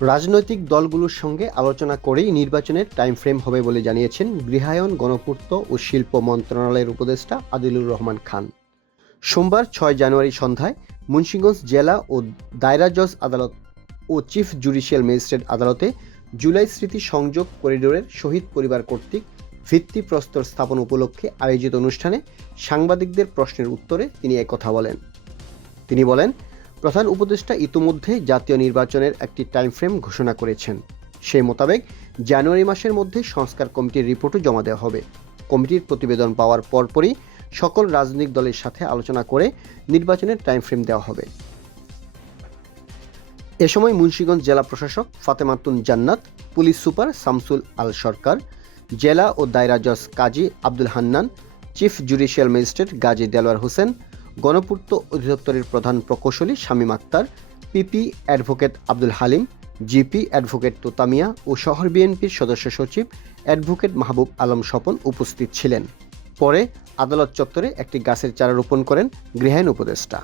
রাজনৈতিক দলগুলোর সঙ্গে আলোচনা করেই নির্বাচনের টাইম ফ্রেম হবে বলে জানিয়েছেন গৃহায়ন, গণপূর্ত ও শিল্প মন্ত্রণালয়ের উপদেষ্টা আদিলুর রহমান খান। সোমবার ৬ জানুয়ারি সন্ধ্যায় মুন্সিগঞ্জ জেলা ও দায়রা জজ আদালত ও চিফ জুডিশিয়াল ম্যাজিস্ট্রেট আদালতে জুলাই স্মৃতি সংযোগ করিডোরের শহীদ পরিবার কর্তৃক ভিত্তিপ্রস্তর স্থাপন উপলক্ষে আয়োজিত অনুষ্ঠানে সাংবাদিকদের প্রশ্নের উত্তরে তিনি একথা বলেন। তিনি বলেন, প্রধান উপদেষ্টা ইতিমধ্যে জাতীয় নির্বাচনের একটি টাইম ফ্রেম ঘোষণা করেছেন। সেই মোতাবেক জানুয়ারি মাসের মধ্যে সংস্কার কমিটির রিপোর্টও জমা দেওয়া হবে। কমিটির প্রতিবেদন পাওয়ার পরপরই সকল রাজনৈতিক দলের সাথে আলোচনা করে নির্বাচনের টাইম ফ্রেম দেওয়া হবে। এ সময় মুন্সিগঞ্জ জেলা প্রশাসক ফাতেমাতুন জান্নাত, পুলিশ সুপার শামসুল আল সরকার, জেলা ও দায়রা জজ Kazi Abdul Hannan, chief judicial magistrate Gazi Delwar Hossain, গণপূর্ত অধিদপ্তরের প্রধান প্রকৌশলী Shamim Akhtar, PP advocate Abdul Halim, GP advocate Totamia ও শহর বিএনপির সদস্য সচিব অ্যাডভোকেট মাহবুব আলম স্বপন উপস্থিত ছিলেন। পরে আদালত চত্বরে একটি গাছের চারা রোপণ করেন গৃহায়ণ উপদেষ্টা।